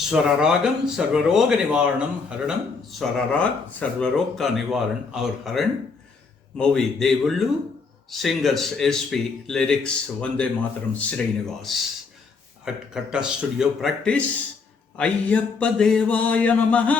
स्वररागम सर्वरोग निवारणम हरणम स्वरराग सर्वरोग का निवारण और हरण मूवी దేవుళ్ళు singers SP lyrics Vande Mataram Srinivas at Katta studio practice Ayyappa దేవాయ నమః.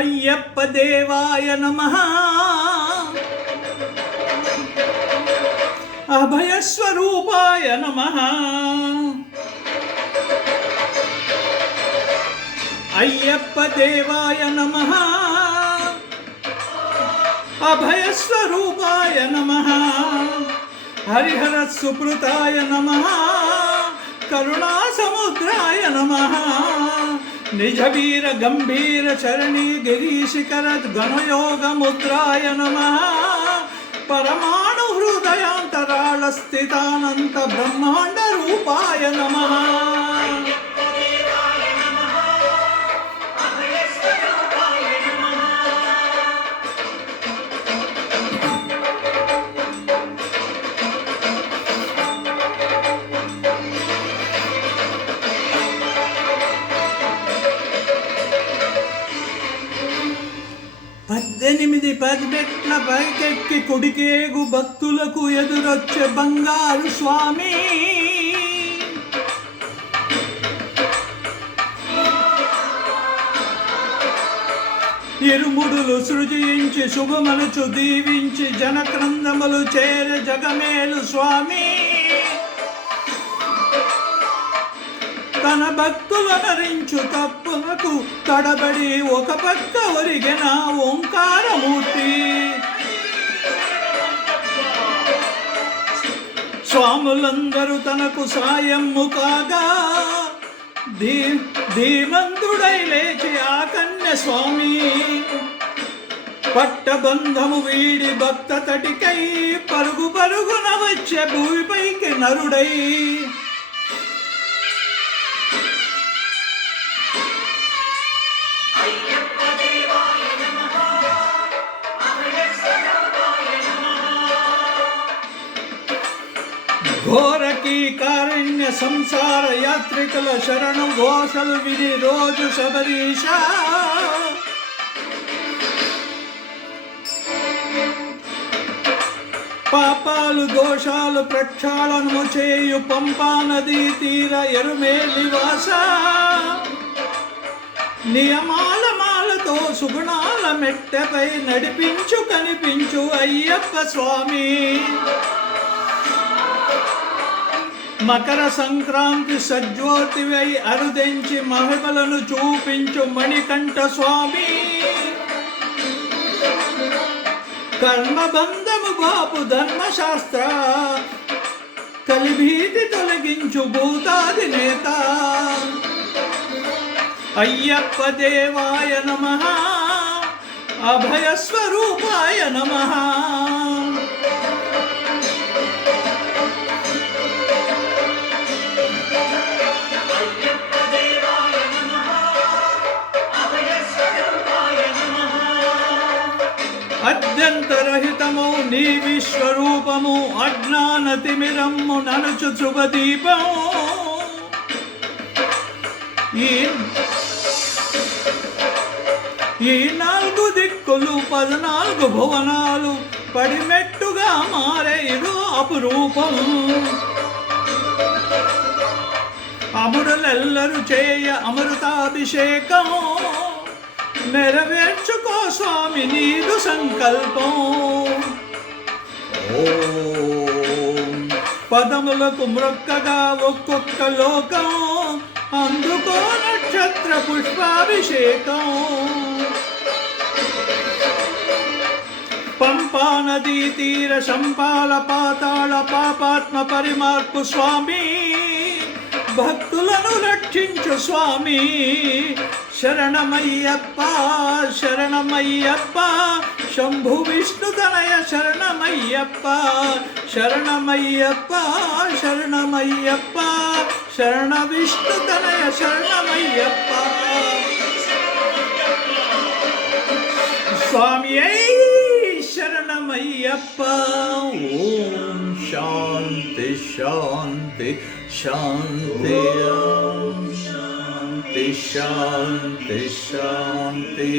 అయ్యప్ప దేవాయ నమః. అభయస్వరూపాయ నమః. అయ్యప్ప దేవాయ నమః. అభయస్వరూపాయ నమః. హరిహర సుప్రతాయ నమః. కరుణా సముద్రాయ నమః. నిజవీర గంభీర చరణి గిరీశిఖర గణయోగ ముద్రాయ నమః. పరమాణు హృదయాంతరాళ స్థితానంత బ్రహ్మాండ రూపాయ నమః. పద్దెనిమిది పదిమెట్ల పైకెక్కి కుడికేగు భక్తులకు ఎదురొచ్చే బంగారు స్వామి. ఇరుముడులు సృజించి శుభమనుచు దీవించి జనక్రందములు చేరే జగమేలు స్వామి. తన భక్తులనరించు తప్పులకు తడబడి ఒక పక్క ఒరిగిన ఓంకారమూర్తి. స్వాములందరూ తనకు సాయము కాగా ధీమంతుడై లేచి ఆ కన్య స్వామి. పట్టబంధము వీడి భక్త తటికై పరుగు పరుగున వచ్చే భూమిపైకి నరుడై. ఘోరకీ కారణ్య సంసార యాత్రికుల శరణు ఘోషలు విని రోజు శబరీష. పాపాలు దోషాలు ప్రక్షాళనము చేయు పంపా నదీ తీర ఎరుమేలివాస. నియమాల మాలతో సుగుణాల మెట్టపై నడిపించు కనిపించు అయ్యప్ప స్వామి. మకర సంక్రాంతి సజ్జోతివై అరుదెంచి మహిమలను చూపించు మణికంఠ స్వామి. కర్మబంధము బాపు ధర్మశాస్త్ర కలిభీతి తొలగించు భూతాది నేత. అయ్యప్ప దేవాయ నమః. అభయస్వరూపాయ నమః. అద్యంతరహితము నీ విశ్వరూపము అజ్ఞాన తిమిరము ననుచు శుభదీపము. ఈ నాలుగు దిక్కులు 14 భువనాలు పడిమెట్టుగా మారే ఇదో అపురూపం. అమరులెల్లరూ చేయ అమృతాభిషేకం. నెరవేర్చుకో స్వామి నీదు సంకల్పం. పదములకు మ్రొక్కగా ఒక్కొక్క లోకం. అందుకో నక్షత్ర పుష్పాభిషేకం. పంపా నదీ తీర సంపాల పాతాళ పాపాత్మ పరిమార్పు స్వామి. భక్తులను రక్షించు స్వామి. శరణమయ్యప్ప శరణమయ్యప్ప శంభు విష్ణు తనయ శరణమయ్యప్ప శరణమయ్యప్ప శరణమయ్యప్ప శరణ విష్ణు తనయ శరణమయ్యప్ప స్వామియే శరణమయ్యప్ప ఓం శాంతి శాంతి శాంతి శాంతి శాంతి శాంతి